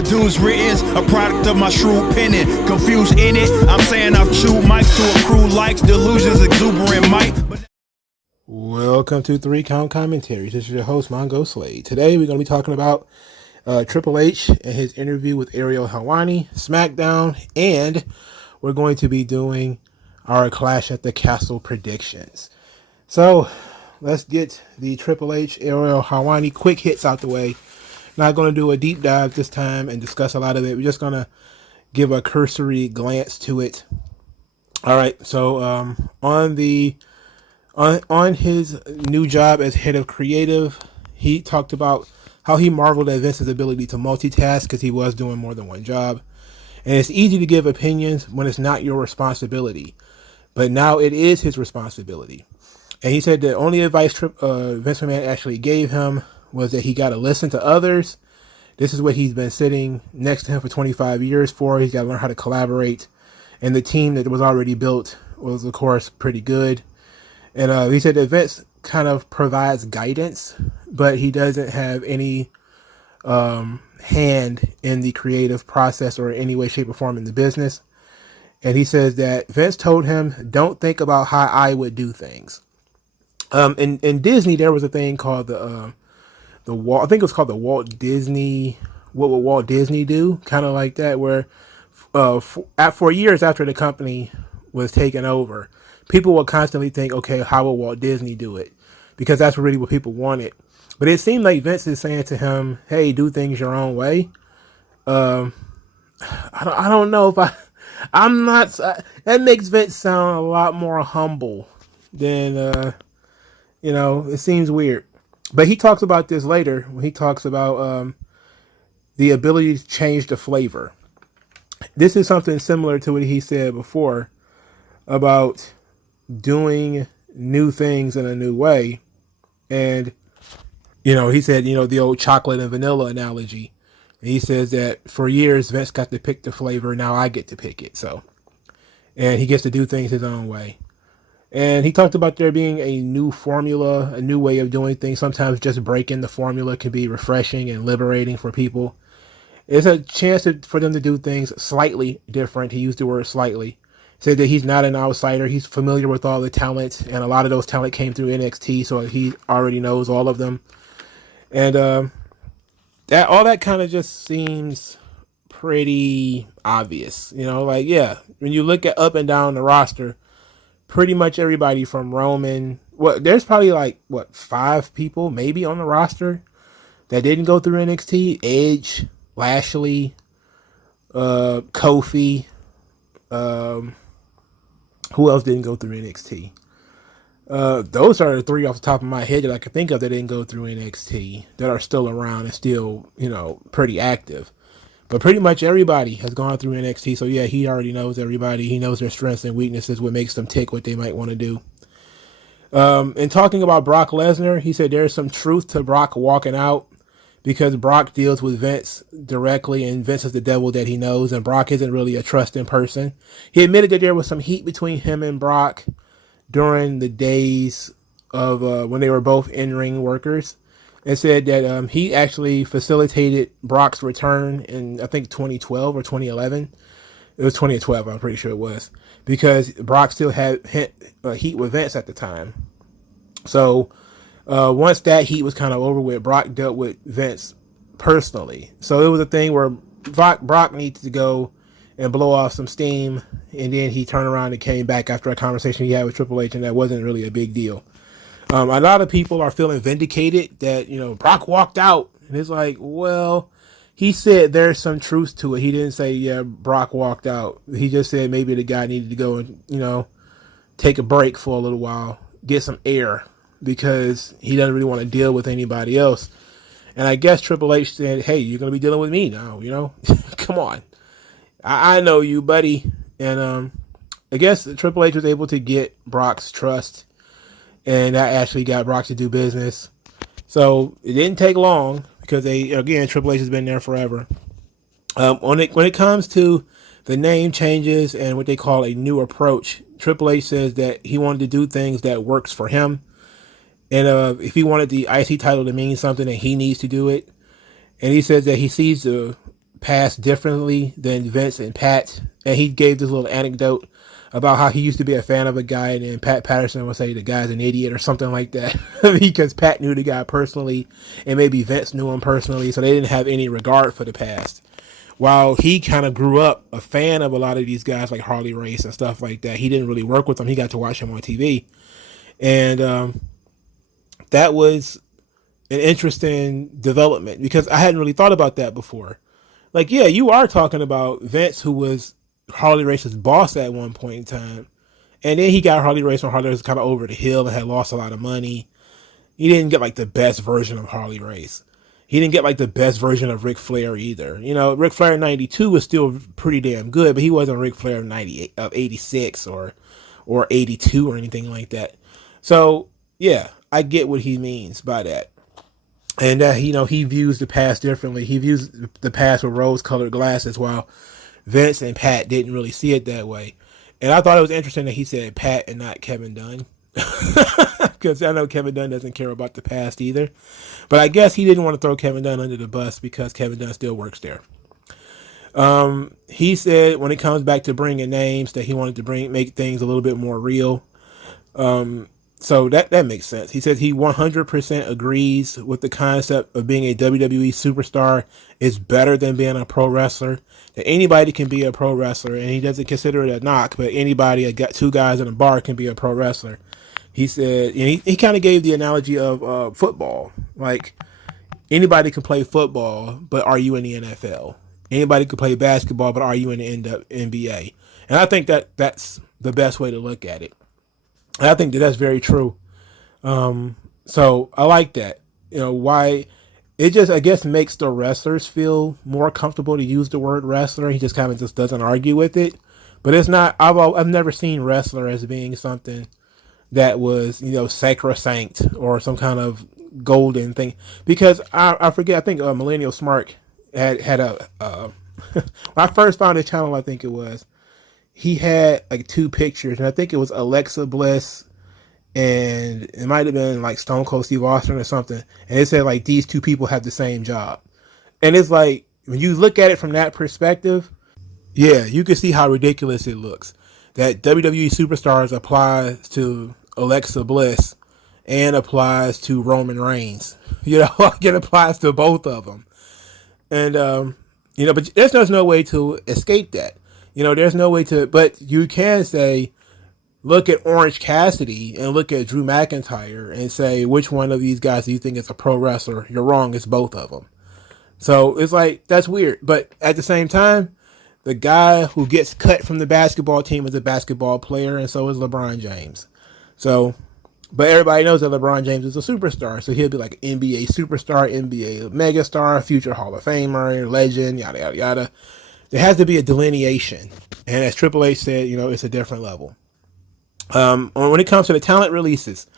but dudes written's a product of my shrewd penning. Confused in it, I'm saying I've chewed mics to a crew likes delusions, exuberant mic. Welcome to 3 Count Commentaries. This is your host, MagMongoSlade. Today we're going to be talking about Triple H and his interview with Ariel Helwani, Smackdown, and we're going to be doing our Clash at the Castle predictions. So let's get the Triple H, Ariel Helwani quick hits out the way. Not going to do a deep dive this time and discuss a lot of it. We're just going to give a cursory glance to it. All right, so on his new job as head of creative, he talked about how he marveled at Vince's ability to multitask because he was doing more than one job. And it's easy to give opinions when it's not your responsibility. But now it is his responsibility. And he said the only advice Vince McMahon actually gave him was that he got to listen to others. This is what he's been sitting next to him for 25 years for. He's got to learn how to collaborate. And the team that was already built was, of course, pretty good. And he said that Vince kind of provides guidance, but he doesn't have any hand in the creative process or in any way, shape, or form in the business. And he says that Vince told him, don't think about how I would do things. In Disney, there was a thing called the Walt, I think it was called the Walt Disney, what would Walt Disney do? Kind of like that, where for years after the company was taken over, people would constantly think, okay, how will Walt Disney do it? Because that's really what people wanted. But it seemed like Vince is saying to him, hey, do things your own way. I don't know if I'm not, that makes Vince sound a lot more humble than, it seems weird. But he talks about this later when he talks about the ability to change the flavor. This is something similar to what he said before about doing new things in a new way. And, he said, the old chocolate and vanilla analogy. And he says that for years, Vince got to pick the flavor. Now I get to pick it. And he gets to do things his own way. And he talked about there being a new formula, a new way of doing things. Sometimes just breaking the formula can be refreshing and liberating for people. It's a chance for them to do things slightly different. He used the word slightly. Said that he's not an outsider. He's familiar with all the talent, and a lot of those talent came through NXT, so he already knows all of them. And that kind of just seems pretty obvious. When you look at up and down the roster, pretty much everybody from Roman, there's probably 5 people maybe on the roster that didn't go through NXT. Edge, Lashley, Kofi, who else didn't go through NXT? Those are the 3 off the top of my head that I can think of that didn't go through NXT that are still around and still, pretty active. But pretty much everybody has gone through NXT. So yeah, he already knows everybody. He knows their strengths and weaknesses, what makes them tick, what they might want to do. And talking about Brock Lesnar, he said there's some truth to Brock walking out because Brock deals with Vince directly, and Vince is the devil that he knows, and Brock isn't really a trusting person. He admitted that there was some heat between him and Brock during the days of when they were both in-ring workers, and said that he actually facilitated Brock's return in, I think, 2012 or 2011. It was 2012, I'm pretty sure it was, because Brock still had heat with Vince at the time. So once that heat was kind of over with, Brock dealt with Vince personally. So it was a thing where Brock needed to go and blow off some steam, and then he turned around and came back after a conversation he had with Triple H, and that wasn't really a big deal. A lot of people are feeling vindicated that, Brock walked out. And it's like, well, he said there's some truth to it. He didn't say, yeah, Brock walked out. He just said maybe the guy needed to go and, take a break for a little while, get some air, because he doesn't really want to deal with anybody else. And I guess Triple H said, hey, you're going to be dealing with me now, Come on. I know you, buddy. And I guess Triple H was able to get Brock's trust, and that actually got Brock to do business. So it didn't take long because Triple H has been there forever. When it comes to the name changes and what they call a new approach, Triple H says that he wanted to do things that works for him. And if he wanted the IC title to mean something, then he needs to do it. And he says that he sees the past differently than Vince and Pat. And he gave this little anecdote about how he used to be a fan of a guy, and then Pat Patterson would say the guy's an idiot or something like that because Pat knew the guy personally, and maybe Vince knew him personally, so they didn't have any regard for the past. While he kind of grew up a fan of a lot of these guys like Harley Race and stuff like that, he didn't really work with them. He got to watch him on TV. And that was an interesting development because I hadn't really thought about that before. Like, yeah, you are talking about Vince, who was Harley Race's boss at one point in time. And then he got Harley Race when Harley Race was kind of over the hill and had lost a lot of money. He didn't get like the best version of Harley Race. He didn't get like the best version of Ric Flair either. You know, Ric Flair in 92 was still pretty damn good, but he wasn't Ric Flair of 98, of 86 or 82 or anything like that. So yeah, I get what he means by that. And you know, he views the past differently. He views the past with rose-colored glasses, while Vince and Pat didn't really see it that way. And I thought it was interesting that he said Pat and not Kevin Dunn. Because I know Kevin Dunn doesn't care about the past either. But I guess he didn't want to throw Kevin Dunn under the bus because Kevin Dunn still works there. He said when it comes back to bringing names that he wanted to make things a little bit more real. So that makes sense. He says he 100% agrees with the concept of being a WWE superstar is better than being a pro wrestler. That anybody can be a pro wrestler, and he doesn't consider it a knock, but anybody, got two guys in a bar, can be a pro wrestler. He said, and he kind of gave the analogy of football. Like, anybody can play football, but are you in the NFL? Anybody can play basketball, but are you in the NBA? And I think that's the best way to look at it. And I think that's very true. So I like that. You know, why it just, I guess, makes the wrestlers feel more comfortable to use the word wrestler. He just kind of just doesn't argue with it. But it's not, I've never seen wrestler as being something that was, you know, sacrosanct or some kind of golden thing. Because I forget, I think Millennial Smart had a, when I first found his channel, I think it was, he had like two pictures, and I think it was Alexa Bliss and it might have been like Stone Cold Steve Austin or something. And it said like these two people have the same job. And it's like, when you look at it from that perspective, yeah, you can see how ridiculous it looks. That WWE Superstars applies to Alexa Bliss and applies to Roman Reigns. You know, it applies to both of them. And, you know, but there's no way to escape that. You know, there's no way to, but you can say, look at Orange Cassidy and look at Drew McIntyre and say, which one of these guys do you think is a pro wrestler? You're wrong. It's both of them. So it's like, that's weird. But at the same time, the guy who gets cut from the basketball team is a basketball player, and so is LeBron James. So, but everybody knows that LeBron James is a superstar. So he'll be like an NBA superstar, NBA megastar, future Hall of Famer, legend, yada, yada, yada. There has to be a delineation. And as Triple H said, you know, it's a different level. When it comes to the talent releases,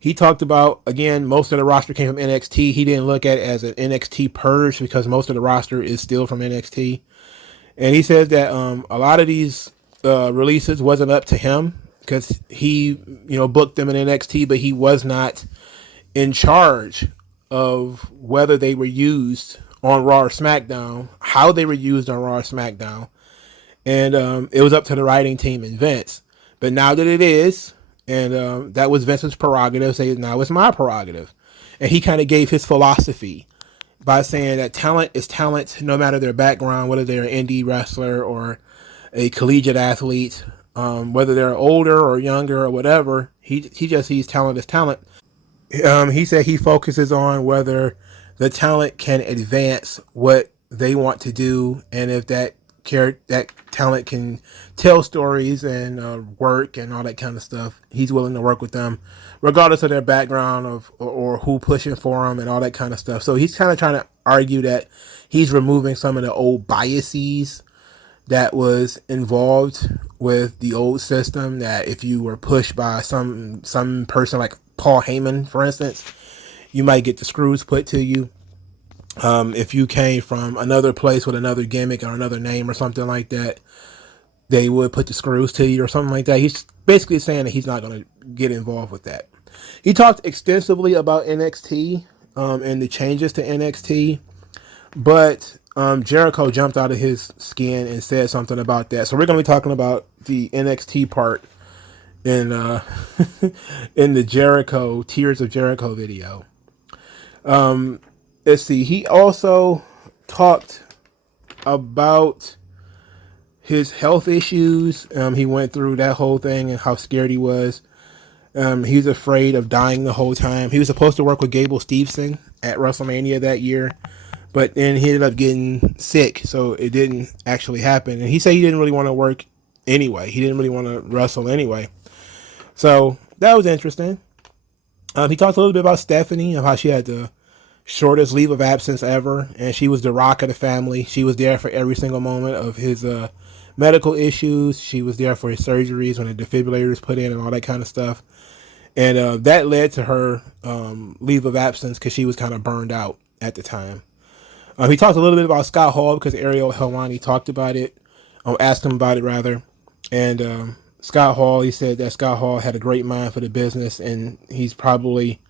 he talked about, again, most of the roster came from NXT. He didn't look at it as an NXT purge because most of the roster is still from NXT. And he said that a lot of these releases wasn't up to him because he, you know, booked them in NXT, but he was not in charge of whether they were used on Raw or SmackDown, how they were used on Raw or SmackDown. And it was up to the writing team and Vince. But now that it is, and that was Vince's prerogative, say now it's my prerogative. And he kind of gave his philosophy by saying that talent is talent, no matter their background, whether they're an indie wrestler or a collegiate athlete, whether they're older or younger or whatever. He just sees talent as talent. He said he focuses on whether the talent can advance what they want to do, and if that talent can tell stories and work and all that kind of stuff, he's willing to work with them, regardless of their background or who pushing for them and all that kind of stuff. So he's kind of trying to argue that he's removing some of the old biases that was involved with the old system. That if you were pushed by some person like Paul Heyman, for instance, you might get the screws put to you. If you came from another place with another gimmick or another name or something like that, they would put the screws to you or something like that. He's basically saying that he's not going to get involved with that. He talked extensively about NXT and the changes to NXT. But Jericho jumped out of his skin and said something about that. So we're going to be talking about the NXT part in in the Jericho Tears of Jericho video. Let's see. He also talked about his health issues. He went through that whole thing and how scared he was. He was afraid of dying the whole time. He was supposed to work with Gable Steveson at WrestleMania that year, but then he ended up getting sick, so it didn't actually happen. And he said he didn't really want to work anyway. He didn't really want to wrestle anyway. So that was interesting. He talked a little bit about Stephanie, of how she had the shortest leave of absence ever, and she was the rock of the family. She was there for every single moment of his medical issues. She was there for his surgeries when the defibrillators put in and all that kind of stuff. And that led to her leave of absence because she was kind of burned out at the time. He talked a little bit about Scott Hall because Ariel Helwani talked about it, asked him about it rather. And Scott Hall, he said that Scott Hall had a great mind for the business, and he's probably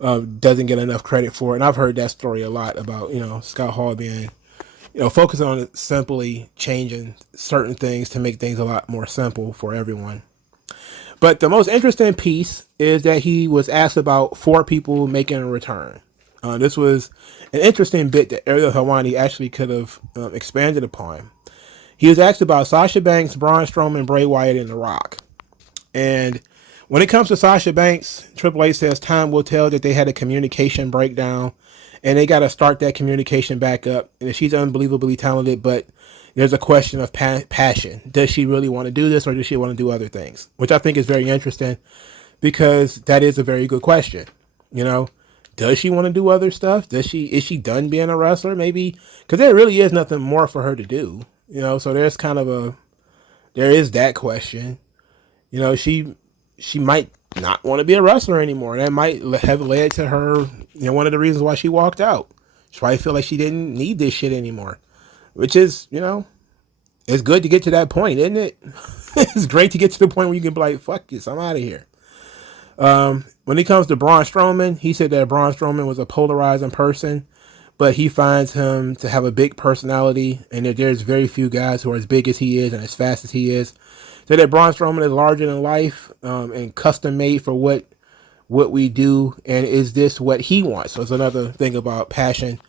doesn't get enough credit for it. And I've heard that story a lot about, Scott Hall being, focusing on simply changing certain things to make things a lot more simple for everyone. But the most interesting piece is that he was asked about 4 people making a return. This was an interesting bit that Ariel Helwani actually could have expanded upon. He was asked about Sasha Banks, Braun Strowman, Bray Wyatt, and The Rock. And when it comes to Sasha Banks, Triple H says time will tell that they had a communication breakdown, and they got to start that communication back up. And she's unbelievably talented, but there's a question of passion. Does she really want to do this, or does she want to do other things? Which I think is very interesting, because that is a very good question. Does she want to do other stuff? Is she done being a wrestler? Maybe, because there really is nothing more for her to do. So there's there is that question. She might not want to be a wrestler anymore. That might have led to her, one of the reasons why she walked out. She probably feel like she didn't need this shit anymore, which is, it's good to get to that point, isn't it? It's great to get to the point where you can be like, fuck this, I'm out of here. When it comes to Braun Strowman, he said that Braun Strowman was a polarizing person, but he finds him to have a big personality, and that there's very few guys who are as big as he is and as fast as he is. Said that Braun Strowman is larger than life, and custom made for what we do, and is this what he wants? So it's another thing about passion.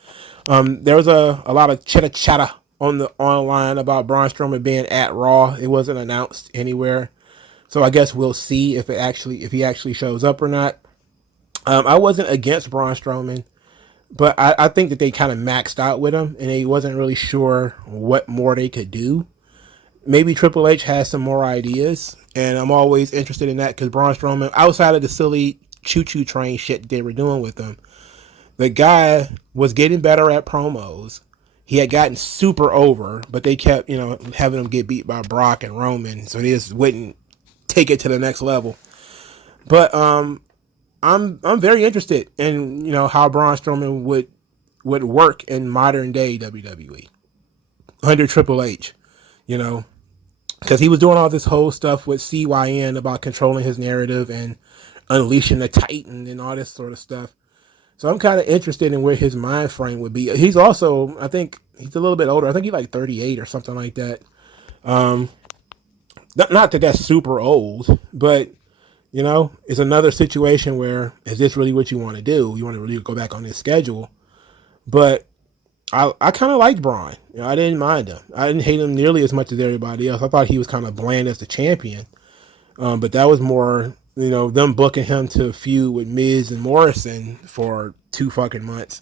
There was a lot of chitter chatter on the online about Braun Strowman being at Raw. It wasn't announced anywhere, so I guess we'll see if he actually shows up or not. I wasn't against Braun Strowman, but I think that they kind of maxed out with him, and they wasn't really sure what more they could do. Maybe Triple H has some more ideas, and I'm always interested in that, because Braun Strowman, outside of the silly choo-choo train shit they were doing with him, the guy was getting better at promos. He had gotten super over, but they kept, having him get beat by Brock and Roman, so they just wouldn't take it to the next level. But I'm very interested in, how Braun Strowman would work in modern day WWE under Triple H, because he was doing all this whole stuff with CYN about controlling his narrative and unleashing the Titan and all this sort of stuff. So I'm kind of interested in where his mind frame would be. He's also, I think he's a little bit older. I think he's like 38 or something like that. Not that that's super old, but it's another situation where, is this really what you want to do? You want to really go back on this schedule? But I kind of liked Braun. I didn't mind him. I didn't hate him nearly as much as everybody else. I thought he was kind of bland as the champion. But that was more, them booking him to feud with Miz and Morrison for 2 fucking months.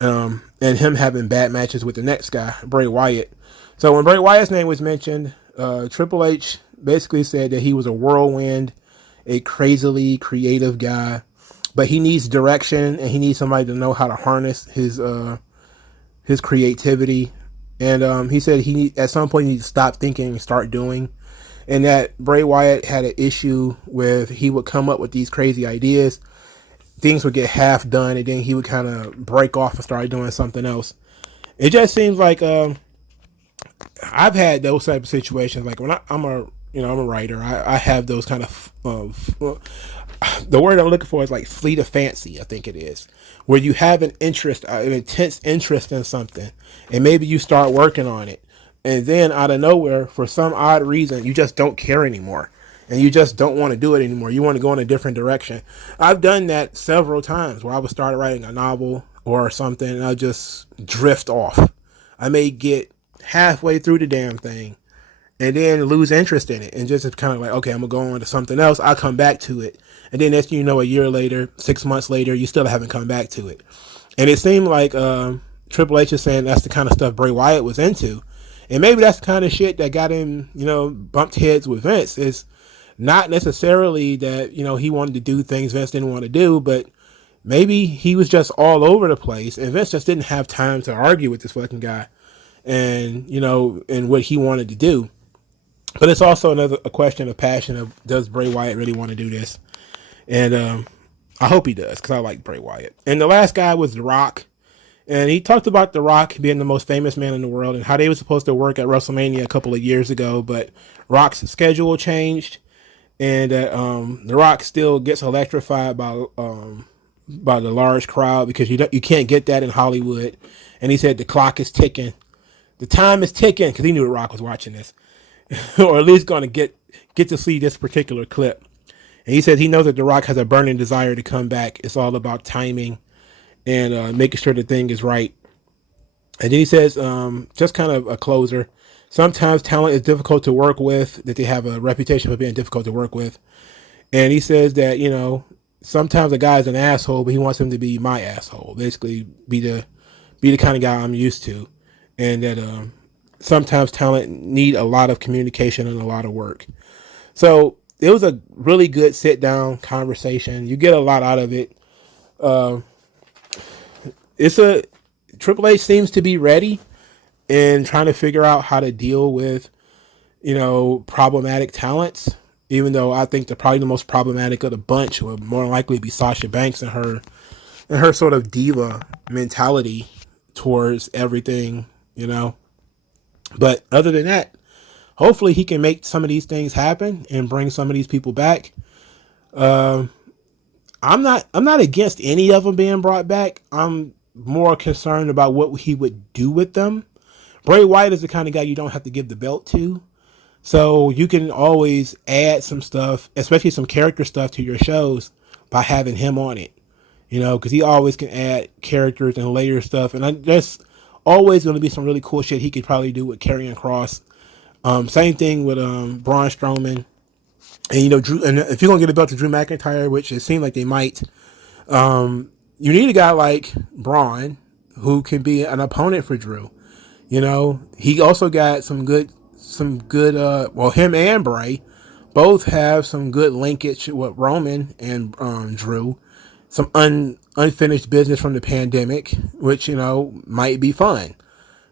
And him having bad matches with the next guy, Bray Wyatt. So when Bray Wyatt's name was mentioned, Triple H basically said that he was a whirlwind, a crazily creative guy, but he needs direction, and he needs somebody to know how to harness his creativity. And he said at some point he needs to stop thinking and start doing. And that Bray Wyatt had an issue with, he would come up with these crazy ideas, things would get half done, and then he would kind of break off and start doing something else. It just seems like I've had those type of situations. Like when I'm a writer, I have those kind of the word I'm looking for is like fleet of fancy, I think it is, where you have an interest, an intense interest in something, and maybe you start working on it, and then out of nowhere, for some odd reason, you just don't care anymore, and you just don't want to do it anymore. You want to go in a different direction. I've done that several times where I would start writing a novel or something, and I'll just drift off. I may get halfway through the damn thing and then lose interest in it, and just kind of like, okay, I'm gonna go on to something else. I'll come back to it, and then next thing you know, a year later, 6 months later, you still haven't come back to it. And it seemed like Triple H is saying that's the kind of stuff Bray Wyatt was into, and maybe that's the kind of shit that got him, bumped heads with Vince. Is not necessarily that he wanted to do things Vince didn't want to do, but maybe he was just all over the place, and Vince just didn't have time to argue with this fucking guy, and and what he wanted to do. But it's also a question of passion of, does Bray Wyatt really want to do this? And I hope he does, because I like Bray Wyatt. And the last guy was The Rock. And he talked about The Rock being the most famous man in the world and how they were supposed to work at WrestleMania a couple of years ago, but Rock's schedule changed, and The Rock still gets electrified by the large crowd, because you can't get that in Hollywood. And he said the clock is ticking. The time is ticking, because he knew The Rock was watching this. Or at least going to get to see this particular clip. And he says he knows that The Rock has a burning desire to come back. It's all about timing and making sure the thing is right. And then he says, just kind of a closer, sometimes talent is difficult to work with, that they have a reputation for being difficult to work with. And he says that, sometimes a guy's an asshole, but he wants him to be my asshole. Basically, be the kind of guy I'm used to. And that sometimes talent need a lot of communication and a lot of work. So it was a really good sit down conversation. You get a lot out of it. Triple H seems to be ready and trying to figure out how to deal with, problematic talents. Even though I think probably the most problematic of the bunch would more likely be Sasha Banks and her sort of diva mentality towards everything, But other than that, hopefully he can make some of these things happen and bring some of these people back. I'm not against any of them being brought back. I'm more concerned about what he would do with them. Bray Wyatt is the kind of guy you don't have to give the belt to. So you can always add some stuff, especially some character stuff to your shows by having him on it. Because he always can add characters and layer stuff. And there's always going to be some really cool shit he could probably do with Karrion Kross. Same thing with Braun Strowman. And Drew. And if you're gonna get a belt to Drew McIntyre, which it seemed like they might, you need a guy like Braun who can be an opponent for Drew. He also got some good. Him and Bray both have some good linkage with Roman and Drew. Some unfinished business from the pandemic, which might be fun.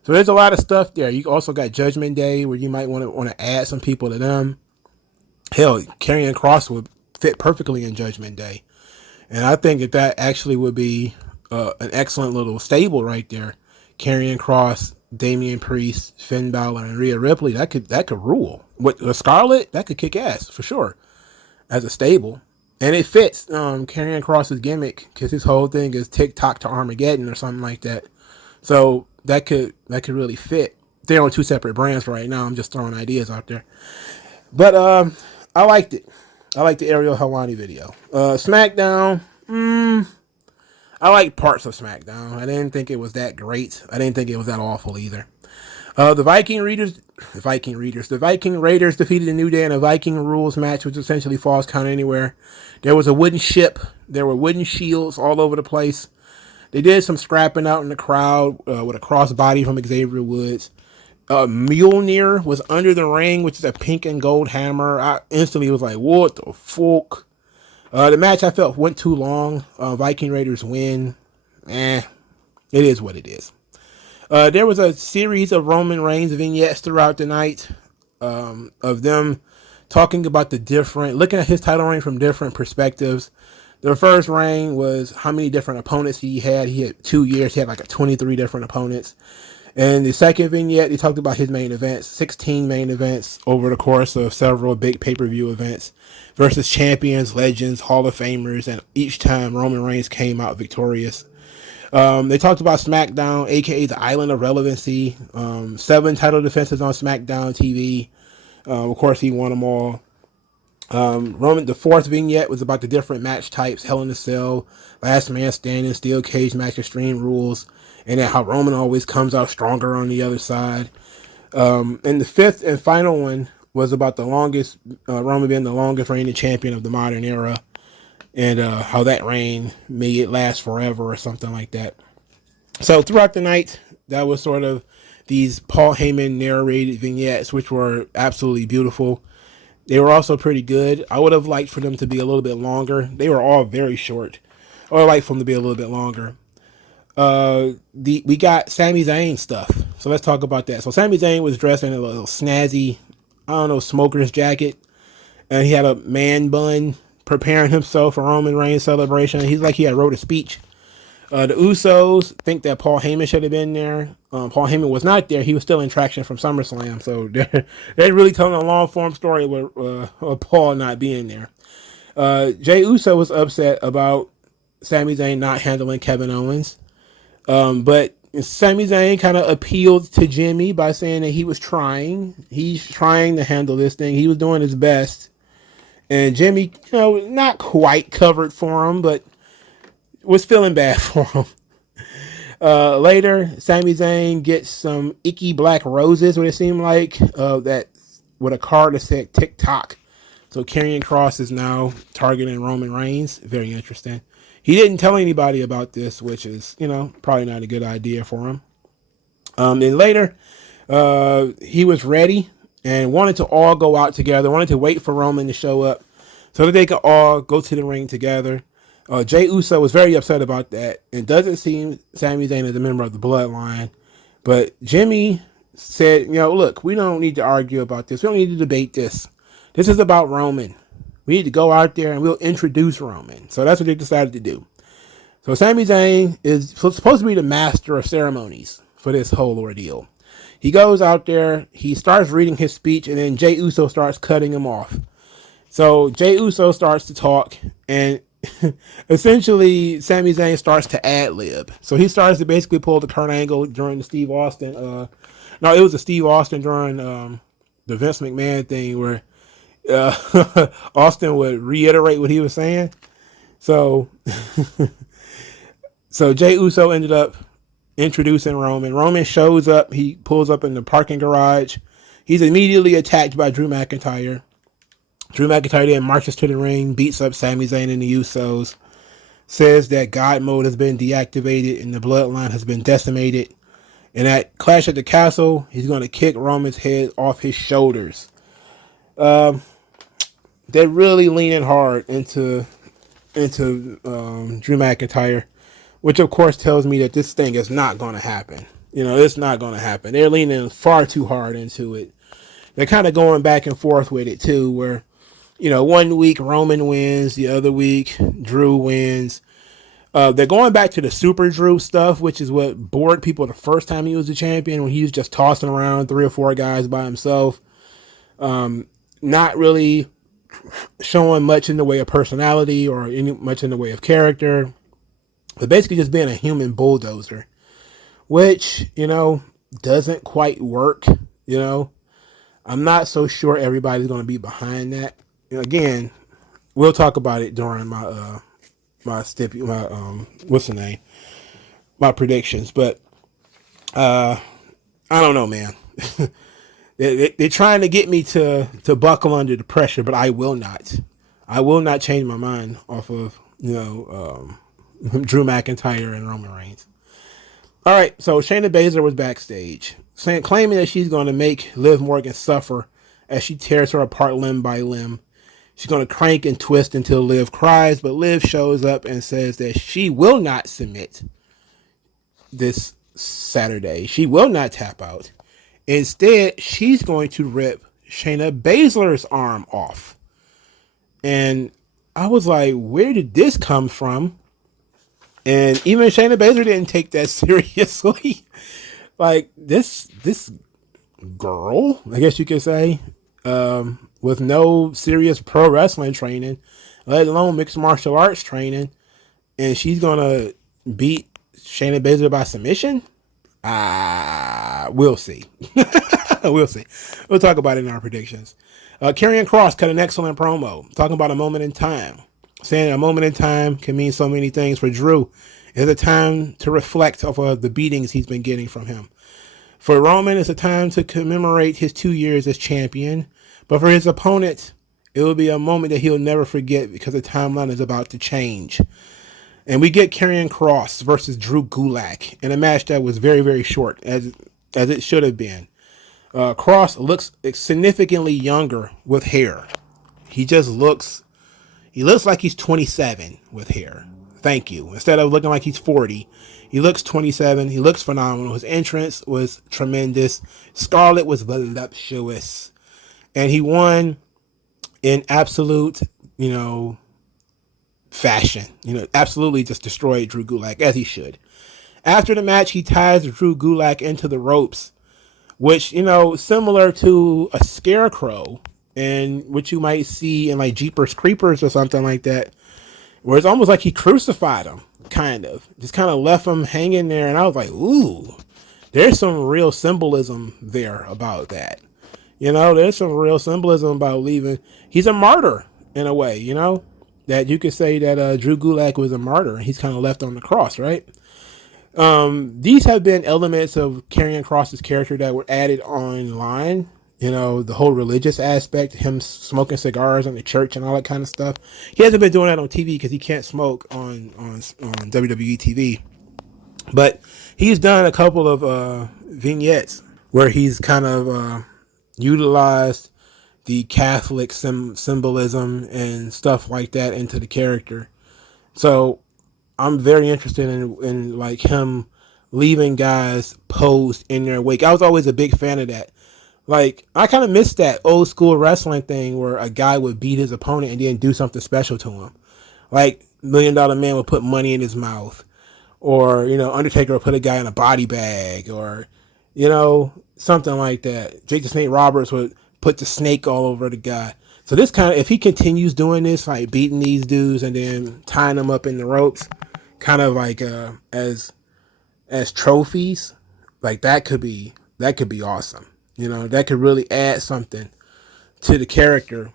So there's a lot of stuff there. You also got Judgment Day, where you might want to add some people to them. Hell, Karrion Kross would fit perfectly in Judgment Day, and I think that actually would be an excellent little stable right there. Karrion Kross, Damian Priest, Finn Balor, and Rhea Ripley. That could rule. With Scarlett, that could kick ass for sure as a stable, and it fits Karrion Kross's gimmick, because his whole thing is TikTok to Armageddon or something like that. So that could really fit. They're on two separate brands right now. I'm just throwing ideas out there. But I liked it. I liked the Ariel Helwani video. SmackDown, I like parts of SmackDown. I didn't think it was that great. I didn't think it was that awful either. The Viking Raiders defeated the New Day in a Viking rules match, which essentially falls count anywhere. There was a wooden ship. There were wooden shields all over the place. They did some scrapping out in the crowd with a crossbody from Xavier Woods. Mjolnir was under the ring, which is a pink and gold hammer. I instantly was like, what the fuck? The match I felt went too long. Viking Raiders win. It is what it is. There was a series of Roman Reigns vignettes throughout the night of them talking about looking at his title reign from different perspectives. The first reign was how many different opponents he had. He had 2 years. He had like 23 different opponents. And the second vignette, they talked about his main events, 16 main events over the course of several big pay-per-view events versus champions, legends, Hall of Famers, and each time Roman Reigns came out victorious. They talked about Smackdown, aka the Island of Relevancy, 7 title defenses on Smackdown TV. Of course, he won them all. The fourth vignette was about the different match types: Hell in a Cell, Last Man Standing, Steel Cage Match, Extreme Rules, and then how Roman always comes out stronger on the other side. And the fifth and final one was about the longest, Roman being the longest reigning champion of the modern era, and how that reign made it last forever or something like that. So throughout the night, that was sort of these Paul Heyman narrated vignettes, which were absolutely beautiful. They were also pretty good. I would have liked for them to be a little bit longer. They were all very short. I would have liked for them to be a little bit longer. We got Sami Zayn stuff. So let's talk about that. So Sami Zayn was dressed in a little snazzy, smoker's jacket. And he had a man bun, preparing himself for Roman Reigns celebration. He's like he had wrote a speech. The Usos think that Paul Heyman should have been there. Paul Heyman was not there. He was still in traction from SummerSlam. So they're really telling a long form story with Paul not being there. Jey Uso was upset about Sami Zayn not handling Kevin Owens. But Sami Zayn kind of appealed to Jimmy by saying that he was trying. He's trying to handle this thing. He was doing his best. And Jimmy, not quite covered for him, but was feeling bad for him. Later, Sami Zayn gets some icky black roses, what it seemed like, that with a card that said TikTok. So Karrion Kross is now targeting Roman Reigns. Very interesting. He didn't tell anybody about this, which is, probably not a good idea for him. Then later, he was ready and wanted to all go out together, wanted to wait for Roman to show up so that they could all go to the ring together. Jey Uso was very upset about that. It doesn't seem Sami Zayn is a member of the bloodline. But Jimmy said, look, we don't need to argue about this. We don't need to debate this. This is about Roman. We need to go out there and we'll introduce Roman. So that's what they decided to do. So Sami Zayn is supposed to be the master of ceremonies for this whole ordeal. He goes out there, he starts reading his speech, and then Jey Uso starts cutting him off. So Jey Uso starts to talk, and essentially Sami Zayn starts to ad-lib. So he starts to basically pull the Kurt Angle during the Steve Austin. It was the Steve Austin during the Vince McMahon thing where Austin would reiterate what he was saying. So Jey Uso ended up introducing Roman. Roman shows up. He pulls up in the parking garage. He's immediately attacked by Drew McIntyre. Drew McIntyre then marches to the ring, beats up Sami Zayn and the Usos, says that God mode has been deactivated and the bloodline has been decimated. And at Clash at the Castle, he's going to kick Roman's head off his shoulders. They're really leaning hard into Drew McIntyre, which of course tells me that this thing is not going to happen. It's not going to happen. They're leaning far too hard into it. They're kind of going back and forth with it too, where 1 week Roman wins, the other week Drew wins. They're going back to the Super Drew stuff, which is what bored people the first time he was the champion, when he was just tossing around 3 or 4 guys by himself. Not really showing much in the way of personality or much in the way of character, but basically just being a human bulldozer, which, doesn't quite work. I'm not so sure everybody's going to be behind that. Again, we'll talk about it during my my predictions, but I don't know, man. They're trying to get me to buckle under the pressure, but I will not. I will not change my mind off of Drew McIntyre and Roman Reigns. All right, so Shayna Baszler was backstage, claiming that she's going to make Liv Morgan suffer as she tears her apart limb by limb. She's going to crank and twist until Liv cries, but Liv shows up and says that she will not submit this Saturday. She will not tap out. Instead, she's going to rip Shayna Baszler's arm off. And I was like, where did this come from? And even Shayna Baszler didn't take that seriously. like this girl, I guess you could say, with no serious pro wrestling training, let alone mixed martial arts training, and she's gonna beat Shayna Baszler by submission. We'll see. We'll see. We'll talk about it in our predictions. Karrion Kross cut an excellent promo talking about a moment in time, saying a moment in time can mean so many things. For Drew, it's a time to reflect over the beatings he's been getting from him. For Roman, it's a time to commemorate his 2 years as champion. But for his opponent, it will be a moment that he'll never forget because the timeline is about to change. And we get Karrion Kross versus Drew Gulak in a match that was very, very short, as it should have been. Kross looks significantly younger with hair. He looks like he's 27 with hair. Thank you. Instead of looking like he's 40, he looks 27. He looks phenomenal. His entrance was tremendous. Scarlett was voluptuous. And he won in absolute, fashion. Absolutely just destroyed Drew Gulak, as he should. After the match, he ties Drew Gulak into the ropes, which, similar to a scarecrow, and which you might see in like Jeepers Creepers or something like that, where it's almost like he crucified him, just kind of left him hanging there. And I was like, ooh, there's some real symbolism there about that. There's some real symbolism about leaving. He's a martyr in a way, that you could say that Drew Gulak was a martyr. He's kind of left on the cross, right? These have been elements of Karrion Kross's character that were added online. The whole religious aspect, him smoking cigars in the church and all that kind of stuff. He hasn't been doing that on TV because he can't smoke on WWE TV. But he's done a couple of vignettes where he's kind of utilized the Catholic symbolism and stuff like that into the character. So I'm very interested in like him leaving guys posed in their wake. I was always a big fan of that. Like, I kind of missed that old school wrestling thing where a guy would beat his opponent and then do something special to him. Like, $1 Million Man would put money in his mouth. Or, Undertaker would put a guy in a body bag. Or, something like that. Jake the Snake Roberts would put the snake all over the guy. So this kind of, if he continues doing this, like beating these dudes and then tying them up in the ropes, kind of like as trophies, like that could be awesome. That could really add something to the character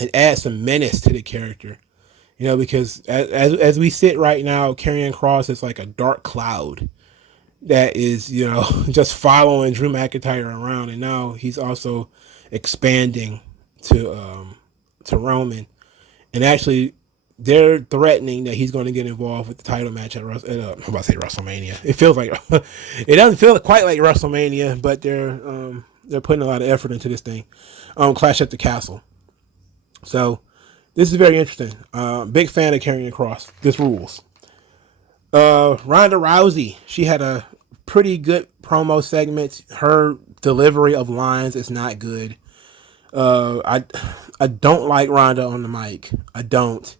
and add some menace to the character. Because as we sit right now, Karrion Kross is like a dark cloud that is, just following Drew McIntyre around. And now he's also expanding to Roman. And actually, they're threatening that he's going to get involved with the title match at I'm about to say WrestleMania. It feels like it doesn't feel quite like WrestleMania, but they're putting a lot of effort into this thing. Clash at the Castle. So this is very interesting. Big fan of Karrion Kross. This rules. Ronda Rousey, she had a pretty good promo segment. Her delivery of lines is not good. I don't like Ronda on the mic. I don't.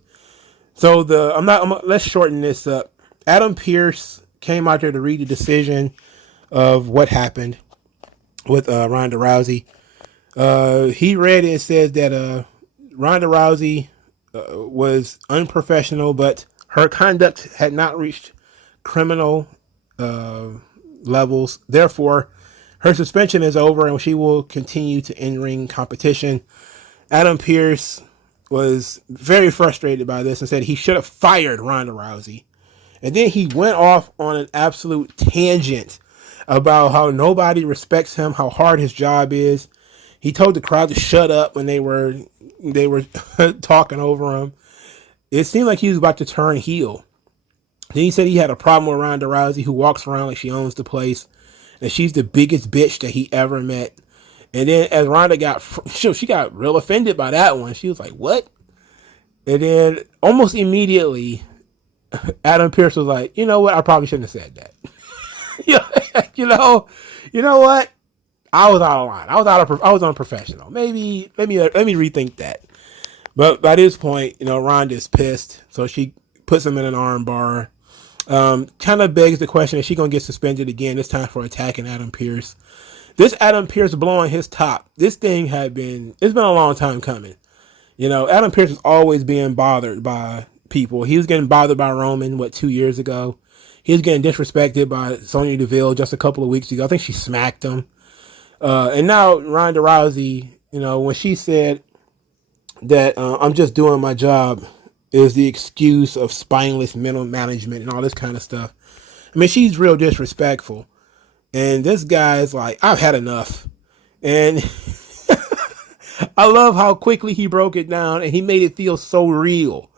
So let's shorten this up. Adam Pearce came out there to read the decision of what happened with Ronda Rousey. He read it and says that Ronda Rousey was unprofessional, but her conduct had not reached criminal levels. Therefore, her suspension is over and she will continue to in-ring competition. Adam Pearce was very frustrated by this and said he should have fired Ronda Rousey. And then he went off on an absolute tangent about how nobody respects him, how hard his job is. He told the crowd to shut up when they were talking over him. It seemed like he was about to turn heel. Then he said he had a problem with Ronda Rousey, who walks around like she owns the place, and she's the biggest bitch that he ever met. And then as Ronda she got real offended by that one. She was like, what? And then almost immediately, Adam Pearce was like, you know what? I probably shouldn't have said that. you know what? I was out of line. I was unprofessional. Maybe let me rethink that. But by this point, Ronda's pissed. So she puts him in an arm bar. Kind of begs the question, is she going to get suspended again, this time for attacking Adam Pearce? This Adam Pearce blowing his top, it's been a long time coming. Adam Pearce is always being bothered by people. He was getting bothered by Roman, 2 years ago? He was getting disrespected by Sonya Deville just a couple of weeks ago. I think she smacked him. And now Ronda Rousey, when she said that I'm just doing my job, is the excuse of spineless mental management and all this kind of stuff. I mean, she's real disrespectful. And this guy's like, I've had enough. And I love how quickly he broke it down and he made it feel so real.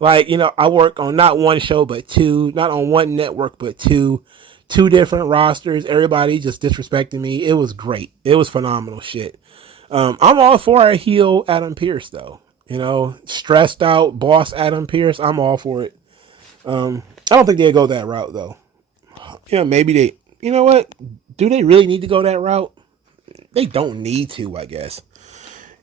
Like, I work on not one show, but two, not on one network, but two different rosters. Everybody just disrespecting me. It was great. It was phenomenal shit. I'm all for a heel Adam Pearce, though. Stressed out boss Adam Pearce. I'm all for it. I don't think they'll go that route, though. Maybe they, what? Do they really need to go that route? They don't need to, I guess.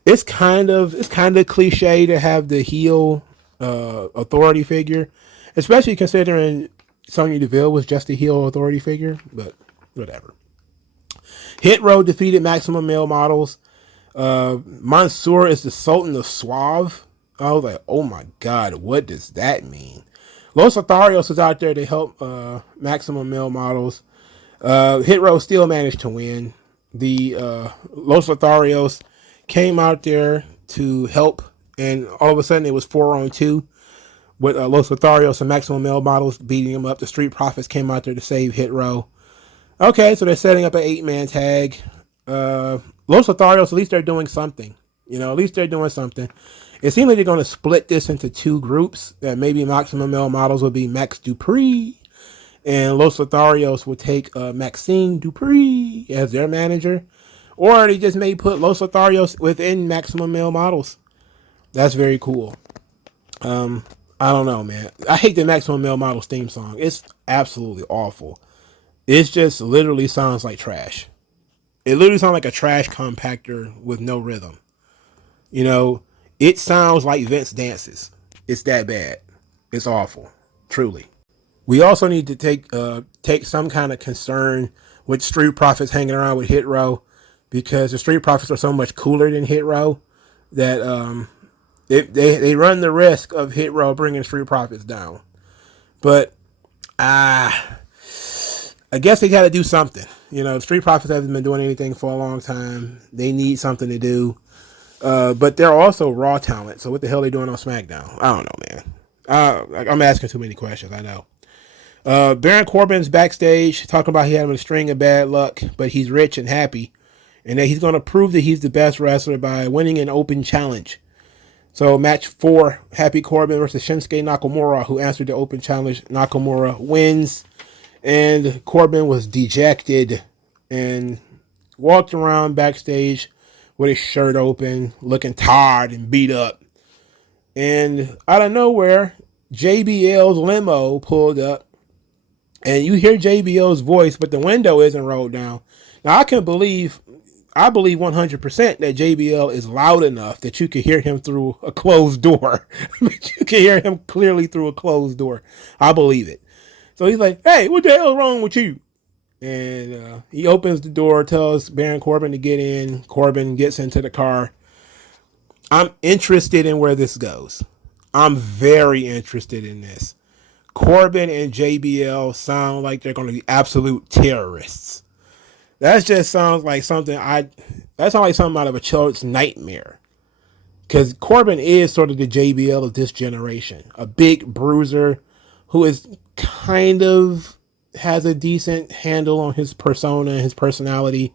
It's kind of cliche to have the heel authority figure, especially considering Sonya Deville was just a heel authority figure, but whatever. Hit Row defeated Maximum Male Models. Mansoor is the Sultan of Suave. I was like, oh my God, what does that mean? Los Lotharios is out there to help Maximum Male Models. Hit Row still managed to win. The Los Lotharios came out there to help, and all of a sudden it was 4-on-2 with Los Lotharios and Maximum Male Models beating them up. The Street Profits came out there to save Hit Row. Okay, so they're setting up an 8-man tag. Los Lotharios, at least they're doing something. At least they're doing something. It seems like they're going to split this into two groups. That maybe Maximum Male Models will be Max Dupree, and Los Lotharios will take Maxine Dupree as their manager. Or they just may put Los Lotharios within Maximum Male Models. That's very cool. I don't know, man. I hate the Maximum Male Models theme song. It's absolutely awful. It just literally sounds like trash. It literally sounds like a trash compactor with no rhythm. It sounds like Vince dances. It's that bad. It's awful. Truly. We also need to take some kind of concern with Street Profits hanging around with Hit Row, because the Street Profits are so much cooler than Hit Row that they run the risk of Hit Row bringing Street Profits down. But I guess they got to do something. The Street Profits haven't been doing anything for a long time. They need something to do. But they're also Raw talent. So what the hell are they doing on SmackDown? I don't know, man. I'm asking too many questions, I know. Baron Corbin's backstage talking about he had a string of bad luck, but he's rich and happy, and that he's going to prove that he's the best wrestler by winning an open challenge. So match 4, Happy Corbin versus Shinsuke Nakamura, who answered the open challenge. Nakamura wins, and Corbin was dejected and walked around backstage with his shirt open, looking tired and beat up. And out of nowhere, JBL's limo pulled up, and you hear JBL's voice, but the window isn't rolled down. Now, I believe 100% that JBL is loud enough that you can hear him through a closed door. You can hear him clearly through a closed door. I believe it. So he's like, hey, what the hell is wrong with you? And he opens the door, tells Baron Corbin to get in. Corbin gets into the car. I'm interested in where this goes. I'm very interested in this. Corbin and JBL sound like they're going to be absolute terrorists. That just sounds like something that sounds like something out of a child's nightmare. Because Corbin is sort of the JBL of this generation. A big bruiser who is kind of has a decent handle on his persona and his personality.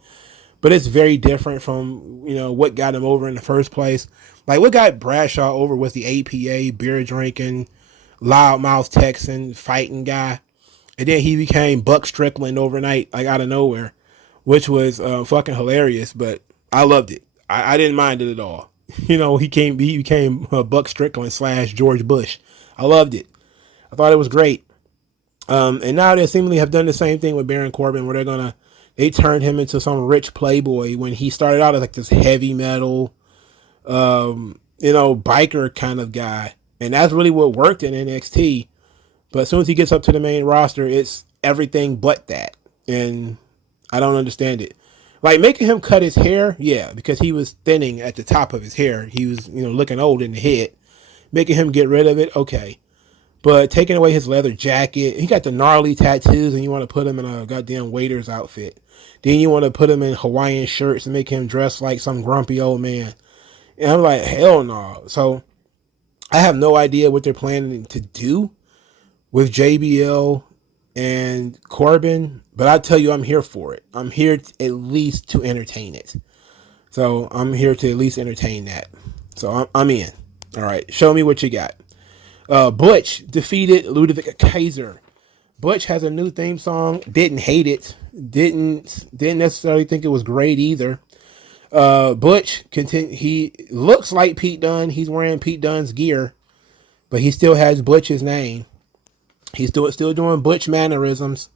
But it's very different from, what got him over in the first place. Like, what got Bradshaw over was the APA, beer drinking, loudmouth Texan, fighting guy. And then he became Buck Strickland overnight, like out of nowhere, which was fucking hilarious, but I loved it. I didn't mind it at all. He became Buck Strickland / George Bush. I loved it. I thought it was great. And now they seemingly have done the same thing with Baron Corbin, where they turned him into some rich playboy when he started out as like this heavy metal, biker kind of guy. And that's really what worked in NXT. But as soon as he gets up to the main roster, it's everything but that. And I don't understand it. Like making him cut his hair, yeah, because he was thinning at the top of his hair. He was, looking old in the head. Making him get rid of it, okay. But taking away his leather jacket, he got the gnarly tattoos, and you want to put him in a goddamn waiter's outfit. Then you want to put him in Hawaiian shirts and make him dress like some grumpy old man. And I'm like, hell no. So I have no idea what they're planning to do with JBL and Corbin, but I tell you, I'm here for it. I'm here at least to entertain it. So I'm here to at least entertain that. So I'm in. All right, show me what you got. Butch defeated Ludwig Kaiser. Butch has a new theme song. Didn't hate it. Didn't necessarily think it was great either. Butch he looks like Pete Dunne. He's wearing Pete Dunne's gear, but he still has Butch's name. He's still doing Butch mannerisms,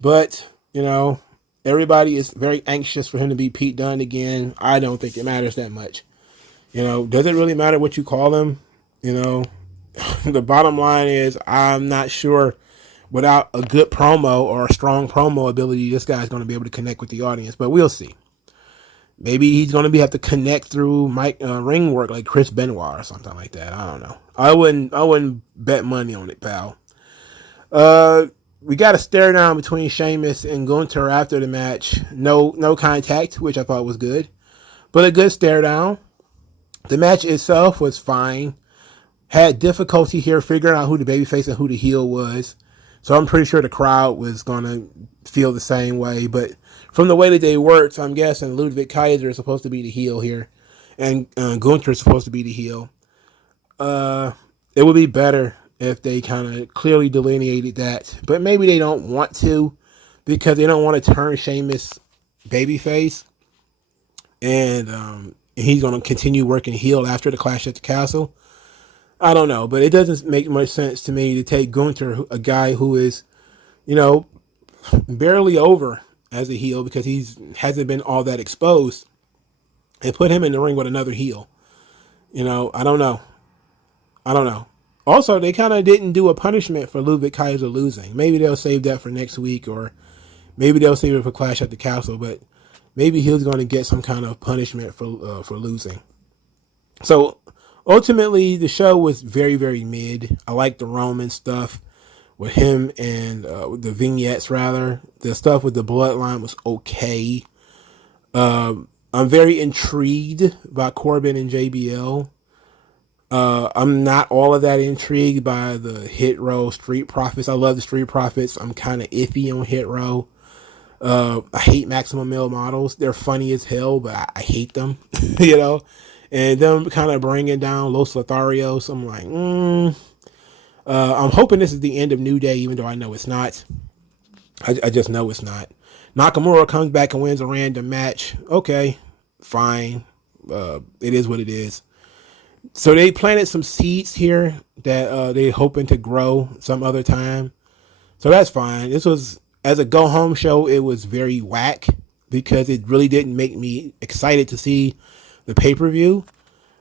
but everybody is very anxious for him to be Pete Dunne again. I don't think it matters that much. Does it really matter what you call him? The bottom line is I'm not sure without a good promo or a strong promo ability, this guy's going to be able to connect with the audience, but we'll see. Maybe he's going to have to connect through ring work like Chris Benoit or something like that. I don't know. I wouldn't bet money on it, pal. We got a stare down between Sheamus and Gunther after the match. No contact, which I thought was good, but a good stare down. The match itself was fine. Had difficulty here figuring out who the babyface and who the heel was. So I'm pretty sure the crowd was going to feel the same way. But from the way that they worked, I'm guessing Ludwig Kaiser is supposed to be the heel here. And Gunther is supposed to be the heel. It would be better if they kind of clearly delineated that. But maybe they don't want to because they don't want to turn Sheamus babyface. And he's going to continue working heel after the Clash at the Castle. I don't know, but it doesn't make much sense to me to take Gunther, a guy who is, barely over as a heel because hasn't been all that exposed, and put him in the ring with another heel. I don't know. Also, they kind of didn't do a punishment for Ludwig Kaiser losing. Maybe they'll save that for next week, or maybe they'll save it for Clash at the Castle, but maybe he's going to get some kind of punishment for losing. So, ultimately, the show was very, very mid. I like the Roman stuff with him and the vignettes, rather. The stuff with the bloodline was okay. I'm very intrigued by Corbin and JBL. I'm not all of that intrigued by the Hit Row Street Profits. I love the Street Profits. I'm kind of iffy on Hit Row. I hate Maximum Male Models. They're funny as hell, but I hate them, And them kind of bringing down Los Lotharios. I'm like, I'm hoping this is the end of New Day, even though I know it's not. I just know it's not. Nakamura comes back and wins a random match. Okay, fine. It is what it is. So they planted some seeds here that they're hoping to grow some other time. So that's fine. This was, as a go-home show, it was very whack because it really didn't make me excited to see the pay-per-view.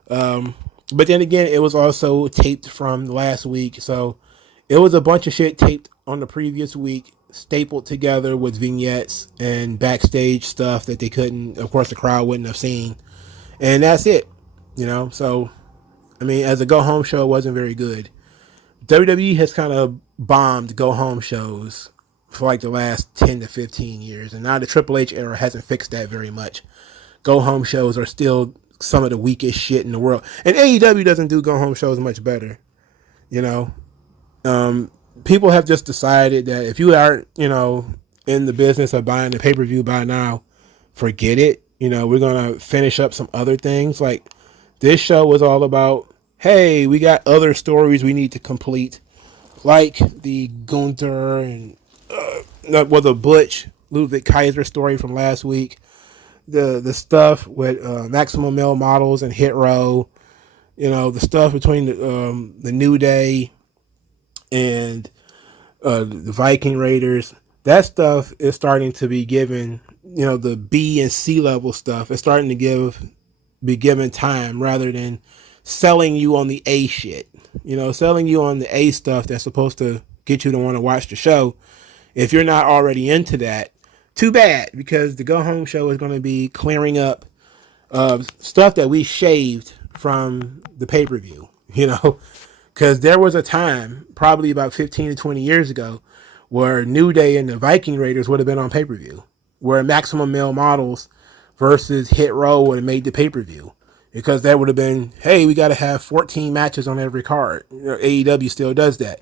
But then again, it was also taped from last week. So it was a bunch of shit taped on the previous week, stapled together with vignettes and backstage stuff that they couldn't, of course, the crowd wouldn't have seen. And that's it, So, I mean, as a go-home show, it wasn't very good. WWE has kind of bombed go-home shows for like the last 10 to 15 years. And now the Triple H era hasn't fixed that very much. Go-home shows are still some of the weakest shit in the world. And AEW doesn't do go-home shows much better. People have just decided that if you aren't, in the business of buying the pay-per-view by now, forget it. We're going to finish up some other things. Like, this show was all about, hey, we got other stories we need to complete. Like the Gunther and, the Butch, Ludwig Kaiser story from last week. The stuff with Maximum Male Models and Hit Row. The stuff between the New Day and the Viking Raiders. That stuff is starting to be given, the B and C level stuff is starting to be given time rather than selling you on the A shit. Selling you on the A stuff that's supposed to get you to want to watch the show. If you're not already into that, too bad, because the Go Home show is going to be clearing up stuff that we shaved from the pay-per-view, because there was a time, probably about 15 to 20 years ago, where New Day and the Viking Raiders would have been on pay-per-view, where Maximum Male Models versus Hit Row would have made the pay-per-view, because that would have been, hey, we got to have 14 matches on every card. AEW still does that.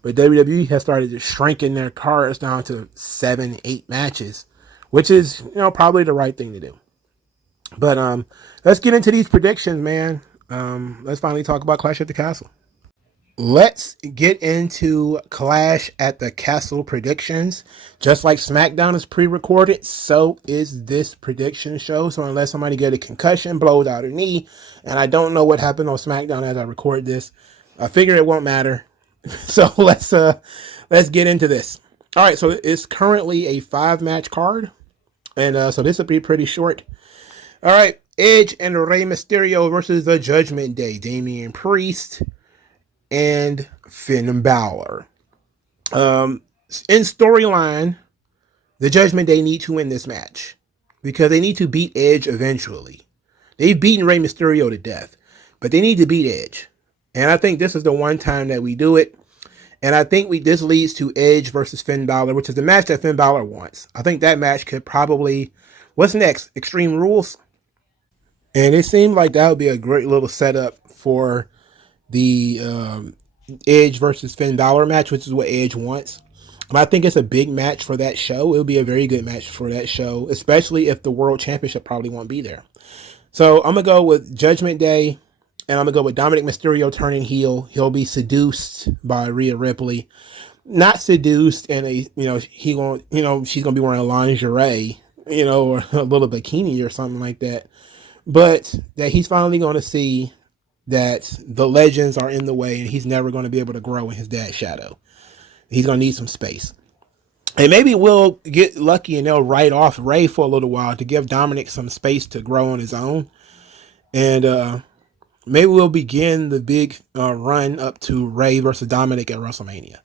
But WWE has started shrinking their cards down to 7, 8 matches, which is, probably the right thing to do. But let's get into these predictions, man. Let's finally talk about Clash at the Castle. Let's get into Clash at the Castle predictions. Just like SmackDown is pre-recorded, so is this prediction show. So unless somebody get a concussion, blows out a knee, and I don't know what happened on SmackDown as I record this, I figure it won't matter. So let's get into this. All right, so it's currently a 5-match card, and so this will be pretty short. All right, Edge and Rey Mysterio versus the Judgment Day, Damian Priest and Finn Balor. In storyline, the Judgment Day need to win this match because they need to beat Edge eventually. They've beaten Rey Mysterio to death, but they need to beat Edge. And I think this is the one time that we do it. And I think this leads to Edge versus Finn Balor, which is the match that Finn Balor wants. I think that match could probably... What's next? Extreme Rules? And it seemed like that would be a great little setup for the Edge versus Finn Balor match, which is what Edge wants. But I think it's a big match for that show. It would be a very good match for that show, especially if the World Championship probably won't be there. So I'm going to go with Judgment Day. And I'm going to go with Dominic Mysterio turning heel. He'll be seduced by Rhea Ripley. Not seduced in a, she's going to be wearing lingerie, or a little bikini or something like that. But that he's finally going to see that the legends are in the way and he's never going to be able to grow in his dad's shadow. He's going to need some space. And maybe we'll get lucky and they'll write off Rey for a little while to give Dominic some space to grow on his own. And, maybe we'll begin the big run up to Rey versus Dominic at WrestleMania.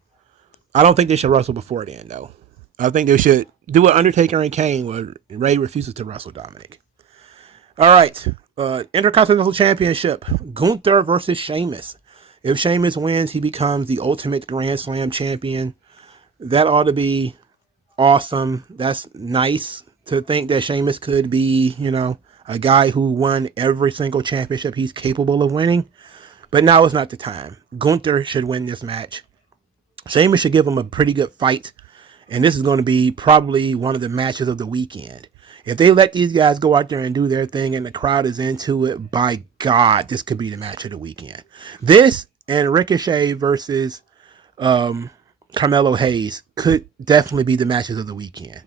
I don't think they should wrestle before then, though. I think they should do an Undertaker and Kane where Rey refuses to wrestle Dominic. All right. Intercontinental Championship. Gunther versus Sheamus. If Sheamus wins, he becomes the Ultimate Grand Slam champion. That ought to be awesome. That's nice to think that Sheamus could be, a guy who won every single championship he's capable of winning. But now is not the time. Gunther should win this match. Sheamus should give him a pretty good fight. And this is going to be probably one of the matches of the weekend. If they let these guys go out there and do their thing and the crowd is into it, by God, this could be the match of the weekend. This and Ricochet versus Carmelo Hayes could definitely be the matches of the weekend.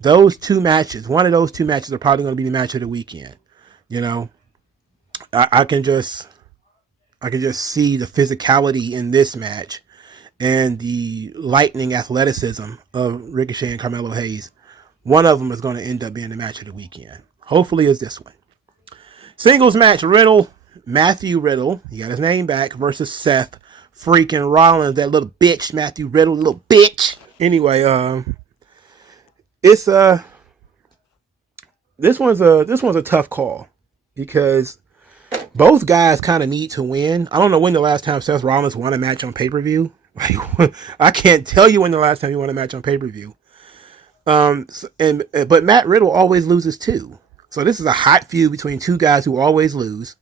Those two matches, one of those two matches are probably going to be the match of the weekend. I can just see the physicality in this match and the lightning athleticism of Ricochet and Carmelo Hayes. One of them is going to end up being the match of the weekend. Hopefully it's this one. Singles match, Matthew Riddle, he got his name back, versus Seth freaking Rollins, that little bitch, Matthew Riddle, little bitch. Anyway, it's this one's a tough call because both guys kind of need to win. I don't know when the last time Seth Rollins won a match on pay-per-view. I can't tell you when the last time he won a match on pay-per-view. But Matt Riddle always loses too. So this is a hot feud between two guys who always lose.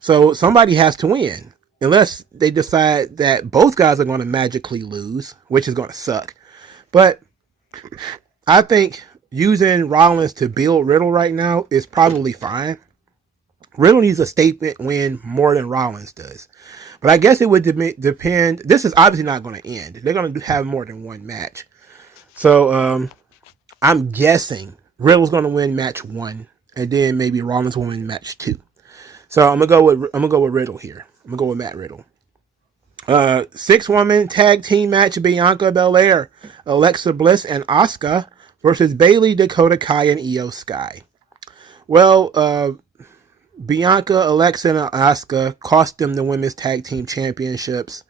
So somebody has to win, unless they decide that both guys are going to magically lose, which is going to suck. But I think using Rollins to build Riddle right now is probably fine. Riddle needs a statement win more than Rollins does. But I guess it would depend. This is obviously not going to end. They're going to have more than one match. So I'm guessing Riddle's going to win match 1, and then maybe Rollins will win match 2. So I'm gonna go with Riddle here. I'm gonna go with Matt Riddle. 6-woman tag team match: Bianca Belair, Alexa Bliss, and Asuka versus Bayley, Dakota Kai, and Io Sky. Well, Bianca, Alexa, and Asuka cost them the women's tag team championships.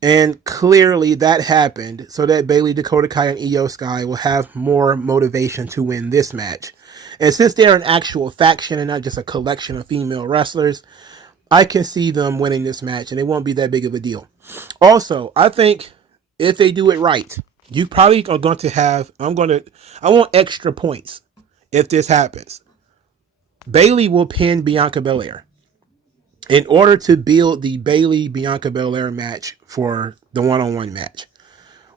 And clearly that happened so that Bayley, Dakota Kai, and Io Sky will have more motivation to win this match. And since they're an actual faction and not just a collection of female wrestlers, I can see them winning this match and it won't be that big of a deal. Also, I think if they do it right, you probably are going to have, I want extra points if this happens. Bayley will pin Bianca Belair in order to build the Bayley-Bianca Belair match for the one-on-one match,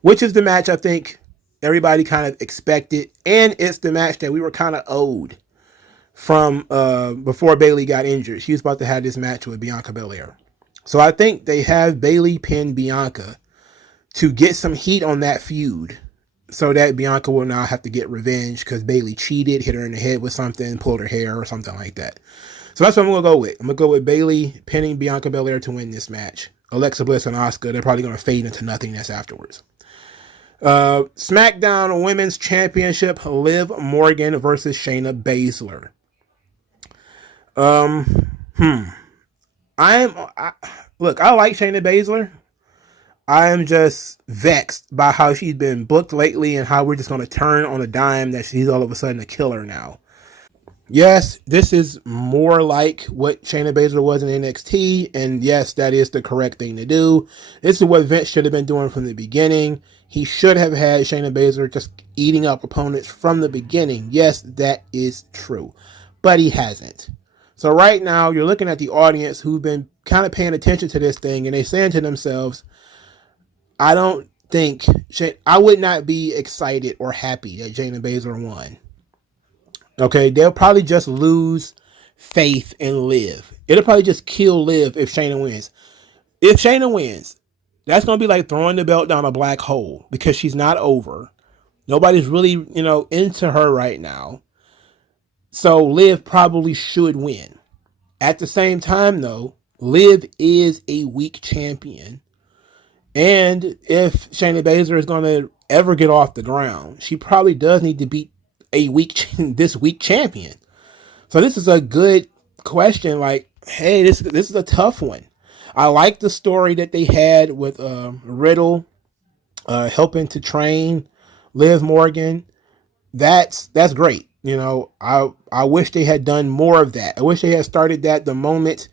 which is the match I think everybody kind of expected, and it's the match that we were kind of owed from before Bayley got injured. She was about to have this match with Bianca Belair. So I think they have Bayley pin Bianca to get some heat on that feud so that Bianca will now have to get revenge because Bayley cheated, hit her in the head with something, pulled her hair or something like that. So that's what I'm going to go with. I'm going to go with Bayley pinning Bianca Belair to win this match. Alexa Bliss and Asuka, they're probably going to fade into nothingness afterwards. Smackdown Women's Championship, Liv Morgan versus Shayna Baszler. Look, I like Shayna Baszler. I am just vexed by how she's been booked lately and how we're just going to turn on a dime that she's all of a sudden a killer now. Yes, this is more like what Shayna Baszler was in NXT, and yes, that is the correct thing to do. This is what Vince should have been doing from the beginning. He should have had Shayna Baszler just eating up opponents from the beginning. Yes, that is true, but he hasn't. So right now, you're looking at the audience who've been kind of paying attention to this thing, and they're saying to themselves, I would not be excited or happy that Shayna Baszler won. Okay, they'll probably just lose faith in Liv. It'll probably just kill Liv if Shayna wins. If Shayna wins, that's going to be like throwing the belt down a black hole because she's not over. Nobody's really, into her right now. So Liv probably should win. At the same time, though, Liv is a weak champion. And if Shayna Baszler is going to ever get off the ground, she probably does need to beat this weak champion. So this is a good question. Like, hey, this is a tough one. I like the story that they had with Riddle helping to train Liv Morgan. That's great. I wish they had done more of that. I wish they had started that the moment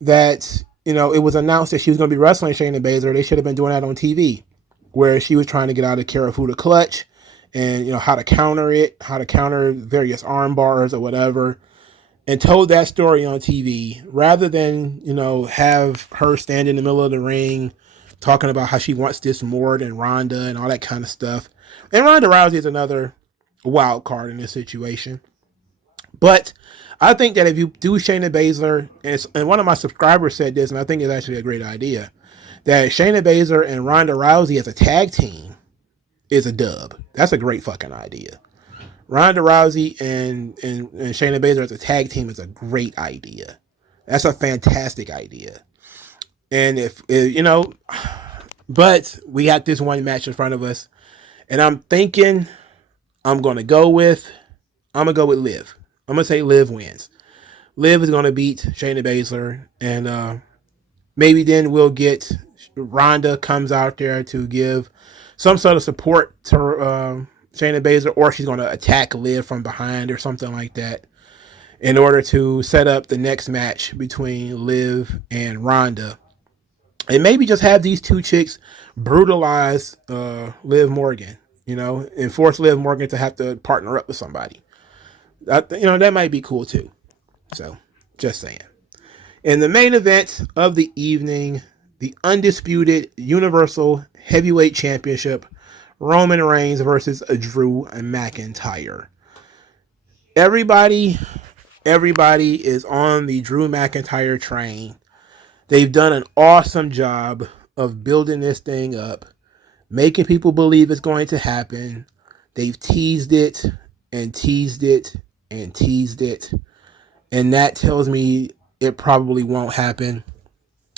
that it was announced that she was going to be wrestling Shayna Baszler. They should have been doing that on TV, where she was trying to get out of Karafuda clutch. And, how to counter it, how to counter various arm bars or whatever, and told that story on TV rather than, have her stand in the middle of the ring talking about how she wants this more than Ronda and all that kind of stuff. And Ronda Rousey is another wild card in this situation. But I think that if you do Shayna Baszler, and one of my subscribers said this, and I think it's actually a great idea, that Shayna Baszler and Ronda Rousey as a tag team is a dub. That's a great fucking idea. Ronda Rousey and Shayna Baszler as a tag team is a great idea. That's a fantastic idea. And but we got this one match in front of us, and I'm thinking I'm gonna go with Liv. I'm gonna say Liv wins. Liv is gonna beat Shayna Baszler, and maybe then we'll get Ronda comes out there to give some sort of support to Shayna Baszler, or she's going to attack Liv from behind or something like that in order to set up the next match between Liv and Ronda. And maybe just have these two chicks brutalize Liv Morgan, and force Liv Morgan to have to partner up with somebody. That might be cool too. So, just saying. In the main event of the evening, the undisputed Universal Heavyweight Championship, Roman Reigns versus Drew McIntyre. Everybody is on the Drew McIntyre train. They've done an awesome job of building this thing up, making people believe it's going to happen. They've teased it and teased it and teased it, and that tells me it probably won't happen.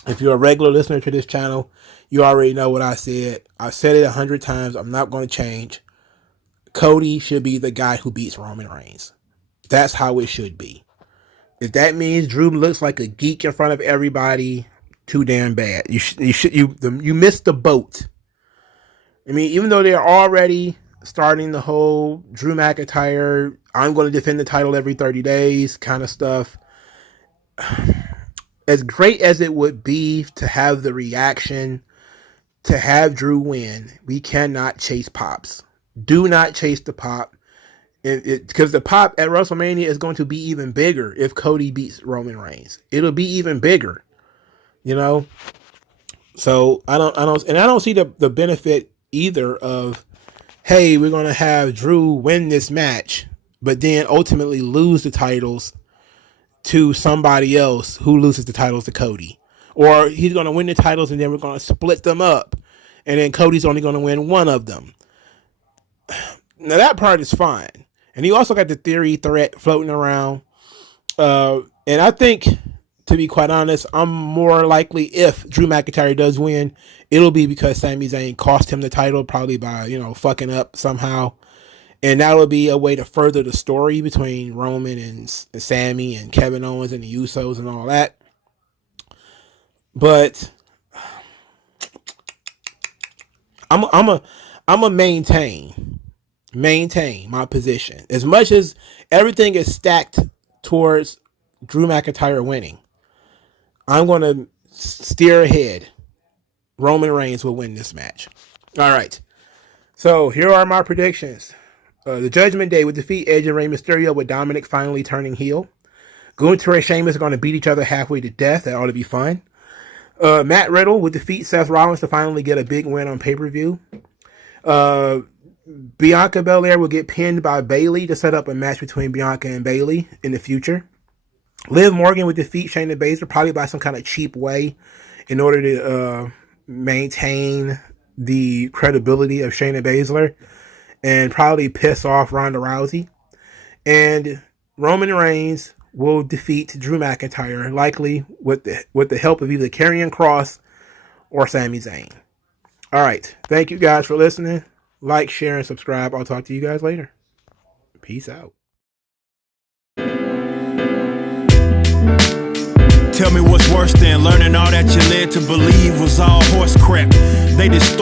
If you're a regular listener to this channel, you already know what I said. I've said it 100 times. I'm not going to change. Cody should be the guy who beats Roman Reigns. That's how it should be. If that means Drew looks like a geek in front of everybody, too damn bad. You missed the boat. I mean, even though they're already starting the whole Drew McIntyre, I'm going to defend the title every 30 days kind of stuff. As great as it would be to have the reaction, to have Drew win, we cannot chase pops. Do not chase the pop. Because the pop at WrestleMania is going to be even bigger if Cody beats Roman Reigns. It'll be even bigger, you know. So I don't see the benefit either of, hey, we're going to have Drew win this match, but then ultimately lose the titles to somebody else who loses the titles to Cody. Or he's going to win the titles and then we're going to split them up. And then Cody's only going to win one of them. Now that part is fine. And he also got the theory threat floating around. And I think, to be quite honest, I'm more likely if Drew McIntyre does win, it'll be because Sami Zayn cost him the title, probably by, fucking up somehow. And that'll be a way to further the story between Roman and Sami and Kevin Owens and the Usos and all that. But I'm a maintain my position. As much as everything is stacked towards Drew McIntyre winning, I'm going to steer ahead. Roman Reigns will win this match. All right. So here are my predictions. The Judgment Day would defeat Edge and Rey Mysterio, with Dominic finally turning heel. Gunther and Sheamus are going to beat each other halfway to death. That ought to be fun. Matt Riddle would defeat Seth Rollins to finally get a big win on pay-per-view. Bianca Belair will get pinned by Bayley to set up a match between Bianca and Bayley in the future. Liv Morgan would defeat Shayna Baszler, probably by some kind of cheap way, in order to maintain the credibility of Shayna Baszler and probably piss off Ronda Rousey. And Roman Reigns will defeat Drew McIntyre, likely with the help of either Karrion Kross or Sami Zayn. All right. Thank you guys for listening. Like, share, and subscribe. I'll talk to you guys later. Peace out. Tell me what's worse than learning all that you led to believe was all horse crap. They distort